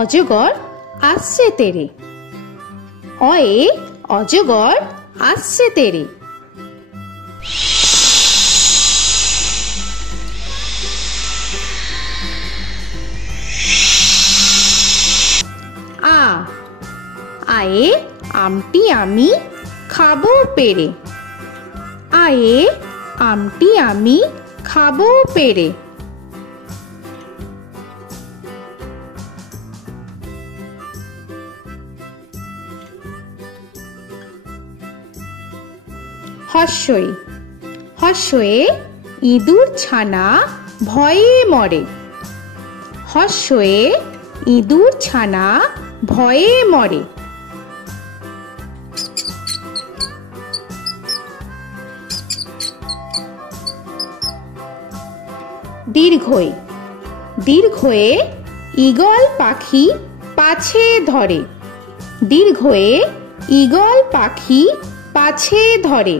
অজগর আসছে তেরে। অয়ে অজগর আসছে তেরে। আ আয়ে আমটি আমি খাবো পেরে। আয়ে আমটি আমি খাবো পেরে। হর্ষই হর্ষয়ে ইঁদুর ছানা ভয়ে মরে। হর্ষয়ে ইঁদুর ছানা ভয়ে মরে। দীর্ঘই দীর্ঘয়ে ঈগল পাখি পাছে ধরে। দীর্ঘয়ে ঈগল পাখি পাছে ধরে।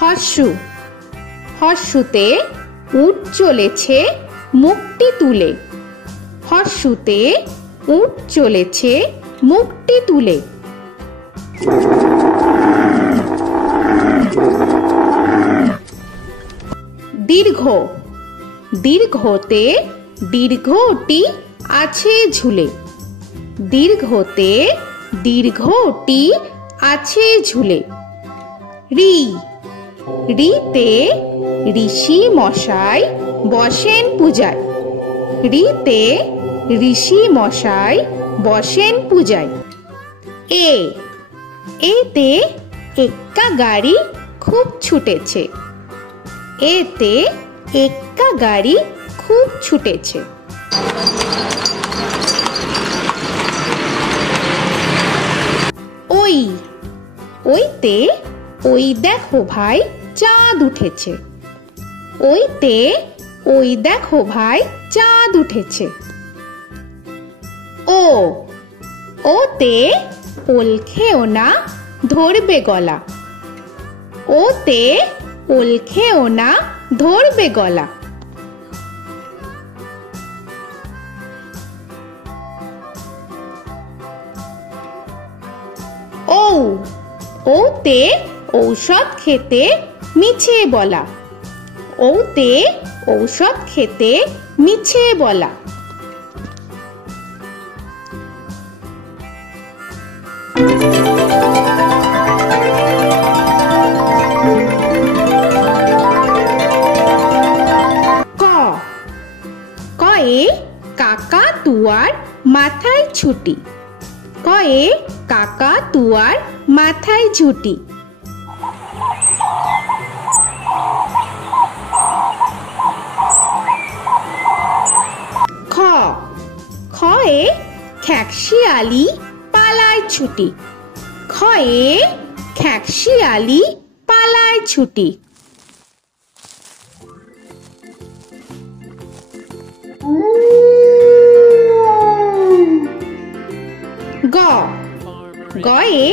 হর্ষু হর্ষুতে উট চলেছে মুখটি তুলে। হর্ষুতে উট চলেছে মুখটি তুলে। দীর্ঘ দীর্ঘতে দীর্ঘটি আছে ঝুলে। দীর্ঘতে দীর্ঘটি আছে ঝুলে। রি রিতে ঋষি মশাই বসেন পূজায়। রিতে ঋষি মশাই বসেন পূজায়। এ এতে এক্কা গাড়ি খুব ছুটেছে। এতে এক্কা গাড়ি খুব ছুটেছে। ওই ওইতে ওই দেখো ভাই চাঁদ উঠেছে। ওইতে ওই দেখো ভাই চাঁদ উঠেছে। ও ওতে ওল খেও না ধরবে গলা। ওতে ওল খেও না ধরবে গলা। ও ওতে ঔষধ খেতে মিছে বলা। ওতে ঔষধ খেতে মিছে বলা। ক কয়ে কাকা তুয়ার মাথায় ছুটি। কয়ে কাকা তুয়ার মাথায় ঝুটি। খ খয়ে খ্যাকশিয়ালি পালায় ছুটি। খয়ে খ্যাকশিয়ালি পালায় ছুটি। গ গয়ে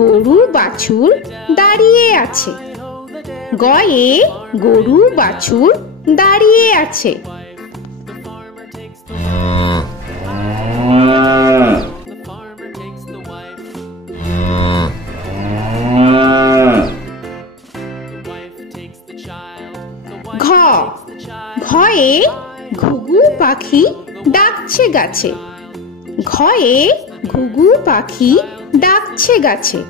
গরু বাছুর দাঁড়িয়ে আছে। গয়ে গরু বাছুর দাঁড়িয়ে আছে। ঘ ঘয়ে ঘুঘু পাখি ডাকছে গাছে। ঘয়ে ঘুঘু পাখি ডাকছে গাছে।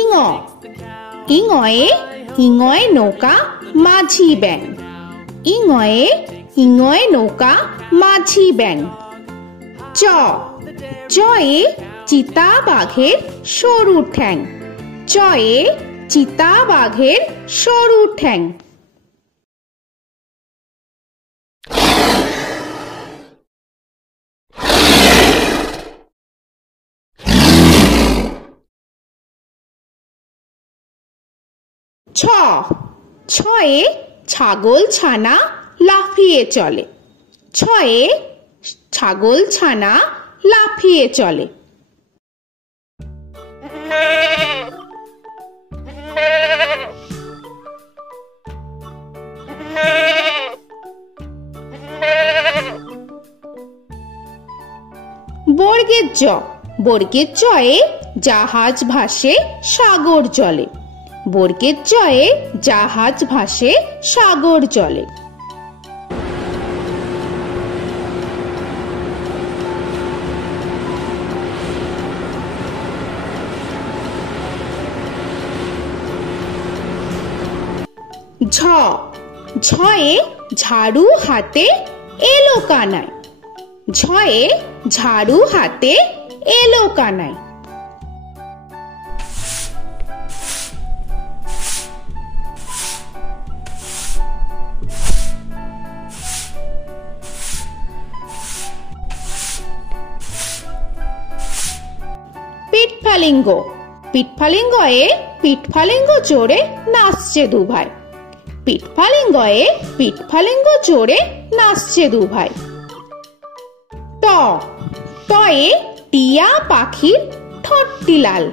ইঙ ইঙয়ে ইঙয়ে নৌকা মাঝি ব্যাং। ইঙয়ে ইঙয়ে নৌকা মাঝি ব্যাং। চ চয়ে চিতা বাঘের সরু ঠ্যাং। চয়ে চিতা বাঘের সরু ঠ্যাং। ছ ছয়ে ছাগল ছানা লাফিয়ে চলে। ছয়ে ছাগল ছানা লাফিয়ে চলে। বর্গের জ। বর্গের জয়ে জাহাজ ভাসে সাগর জলে। বর্গের জয়ে জাহাজ ভাসে সাগর জলে। ঝ। ঝয়ে ঝাড়ু হাতে এলো কানাই। ঝয়ে ঝাড়ু হাতে এলো কানাই। পিঠফালিঙ্গ। পিঠফালিঙ্গয়ে পিঠফালিঙ্গ চড়ে নাচছে দুভাই। পিঠফালিঙ্গয়ে পিঠফালিঙ্গ চড়ে নাচছে দুভাই। ট। টয়ে টিয়া পাখির ঠোঁটটি লাল।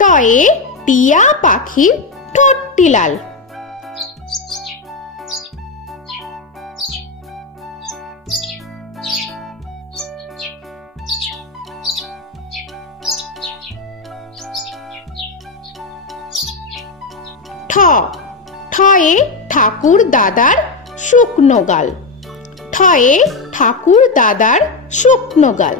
টয়ে টিয়া পাখির ঠোঁটটি লাল। ঠ। ঠয়ে ঠাকুর দাদার শুকনো গাল। ঠয়ে ঠাকুর দাদার শুকনো গাল।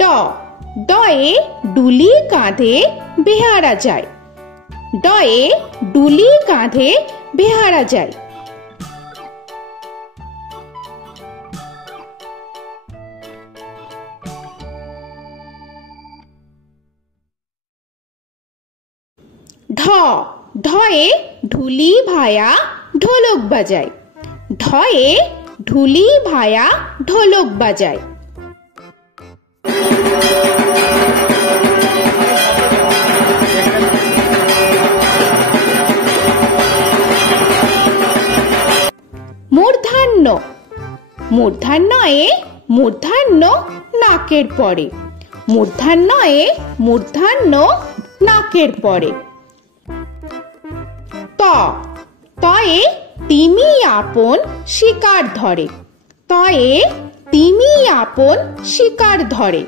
ড। ডয়ে ডুলি কাঁধে বেহারা যায়। ডয়ে ডুলি কাঁধে বেহারা যায়। ঢ। ঢয়ে ঢুলি ভায়া ঢোলক বাজায়। ঢয়ে ঢুলি ভায়া ঢোলক বাজায়। মূর্ধন্য। মূর্ধন্যয়ে মূর্ধন্য নাকের পরে। মূর্ধন্যয়ে মূর্ধন্য নাকের পরে। ত। তয়ে তিমি আপন শিকার ধরে। তয়ে তিমি আপন শিকার ধরে।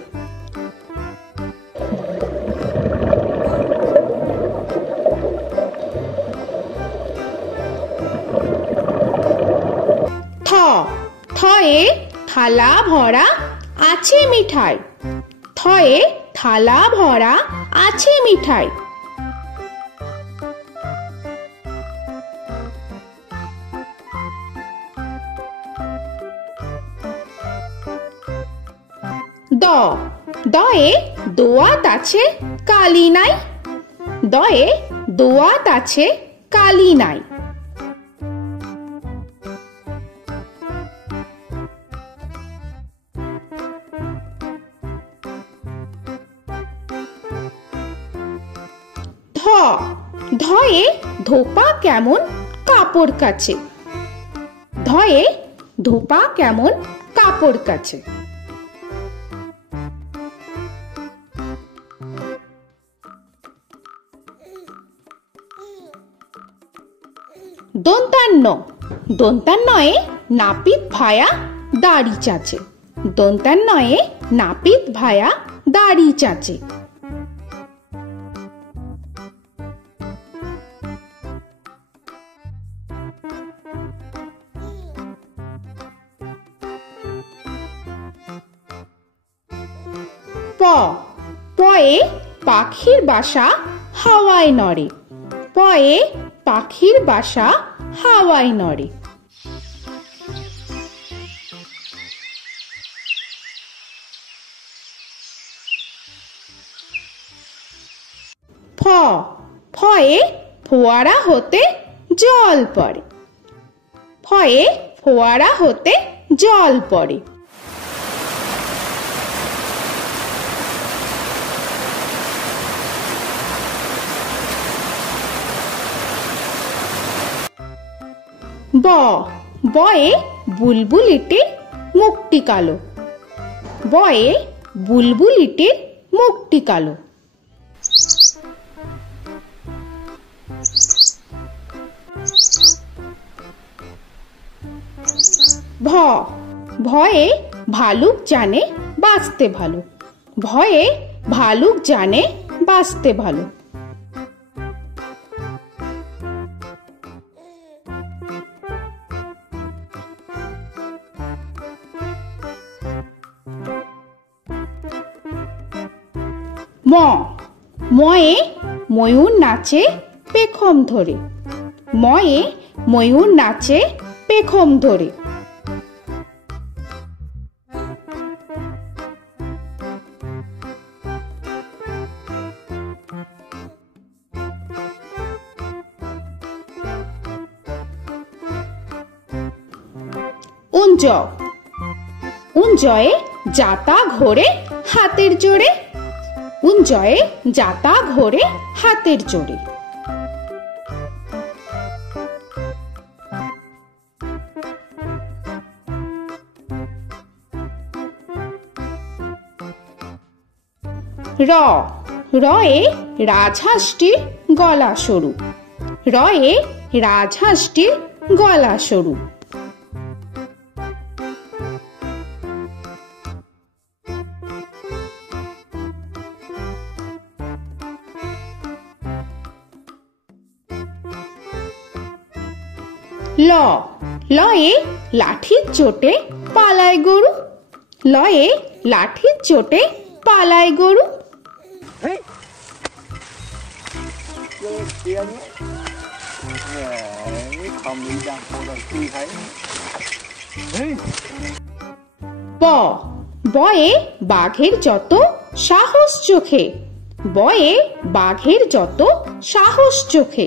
থ। থয়ে থালা ভরা আছে মিঠাই। থয়ে থালা ভরা আছে মিঠাই। দ। দয়ে দোয়াত আছে কালি নাই। দয়ে দোয়াত আছে কালি নাই। ধ। ধয়ে ধোপা কেমন কাপড় কাছে। ধয়ে ধোপা কেমন কাপড় কাছে। দন্তান্ন। দন্তান্নয়ে নাপিত ভায়া দাড়ি চাচে। দন্তান্নয়ে নাপিত ভায়া দাড়ি চাচে। প। পয়ে পাখির বাসা হাওয়ায় নড়ে। পয়ে পাখির বাসা হাওয়ায় নড়ে। ফ। ফয়ে ফোয়ারা হতে জল পড়ে। ফয়ে ফোয়ারা হতে জল পড়ে। ব বয়ে বুলবুলিটির মুখটি কালো। বয়ে বুলবুলিটির মুখটি কালো। ভ ভয়ে ভালুক জানে বাঁচতে ভালো। ভয়ে ভালুক জানে বাঁচতে ভালো। ম ময়ে ময়ূর নাচে পেখম ধরে। ময়ে ময়ূর নাচে পেখম ধরে। উঞ্জ উঞ্জয়ে যাতা ঘোরে হাতের জোরে। উঞ্জয়ে যাতা ঘোরে হাতের জোরে। র রয়ে রাজহাঁসটির গলা সরু। রয়ে রাজহাঁসটির গলা সরু। ল লয়ে লাঠির চোটে পালায় গরু। লয়ে লাঠির চোটে পালায় গরু। ব বয়ে বাঘের যত সাহস চোখে। বয়ে বাঘের যত সাহস চোখে।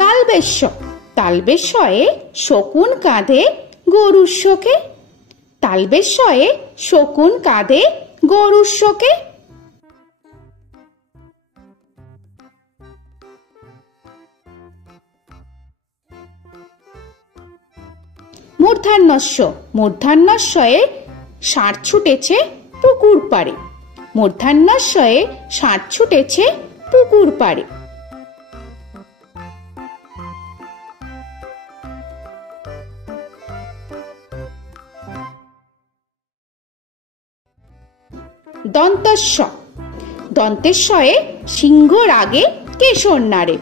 তালবেশ্য তালবেশ্যয়ে শকুন কাঁধে গরুর শোকে। তালবেশ্যয়ে শকুন কাঁধে গরুর শোকে। মূর্ধন্যস্য মূর্ধন্যস্বয়ে ষাঁড় ছুটেছে পুকুর পাড়ে। মূর্ধন্যস্বয়ে ষাঁড় ছুটেছে পুকুর পাড়ে। দন্তস্ব দন্তেশ্বয়ে সিংহর আগে কেশর নাড়ে।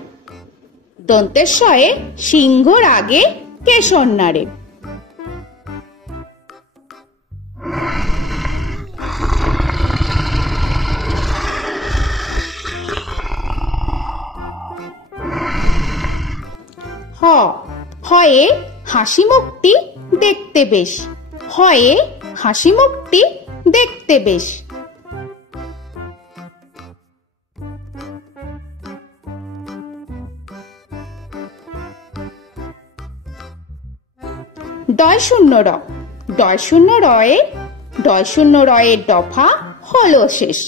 দন্তেশ্বয়ে সিংহর আগে কেশর নাড়ে। হ হয়ে হাসি মুখটি দেখতে বেশ। হয়ে হাসি মুখটি দেখতে বেশ। ডয় শূন্য র ডয় শূন্য রয়ে ডয় শূন্য রয়ের দফা হলো শেষ।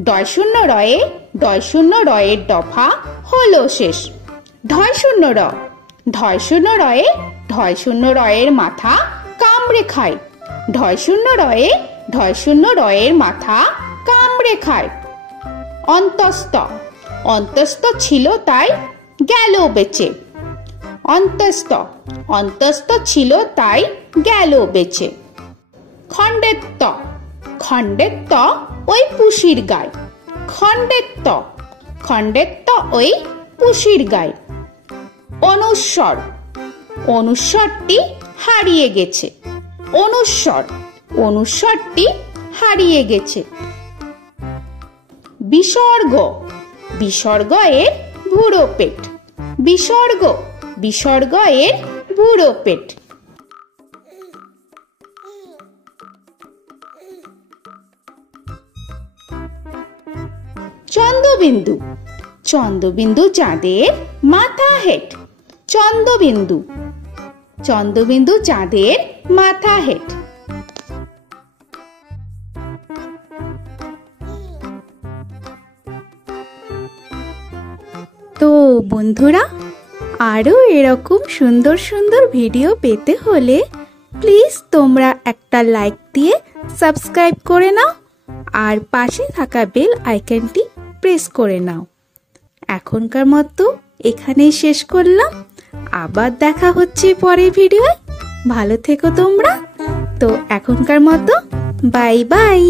ডয় শূন্য রয়ে ডয় শূন্য রয়ের দফা হলো শেষ। ঢয় শূন্য র ঢয় শূন্য রয়ে ঢয় শূন্য রয়ের মাথা কামড়ে খায়। ঢয় শূন্য রয়ে ঢয় শূন্য রয়ের মাথা কামড়ে খায়। অন্তস্থ অন্তস্থ ছিল তাই গেল বেঁচে। অন্তস্থ অন্তস্থ ছিল তাই গেল বেঁচে। খণ্ডেত্ব খণ্ডেত্ব ওই পুষির গায়। খণ্ডেত্ব খণ্ডেত্ব ওই পুষির গায়। অনুস্বর অনুস্বরটি হারিয়ে গেছে। অনুস্বর অনুস্বরটি হারিয়ে গেছে। বিসর্গ বিসর্গ এর বুড়ো পেট। বিসর্গ বিসর্গ এর বুড়ো পেট। চন্দ্রবিন্দু চন্দ্রবিন্দু চাঁদের মাথা হেট। চন্দ্রবিন্দু চন্দ্রবিন্দু চাঁদের মাথা হেট। তো বন্ধুরা, আরো এরকম সুন্দর সুন্দর ভিডিও পেতে হলে প্লিজ তোমরা একটা লাইক দিয়ে সাবস্ক্রাইব করে নাও আর পাশে থাকা বেল আইকনটি প্রেস করে নাও। এখনকার মতো এখানেই শেষ করলাম, আবার দেখা হচ্ছে পরের ভিডিওয়। ভালো থেকো তোমরা। তো এখনকার মতো বাই বাই।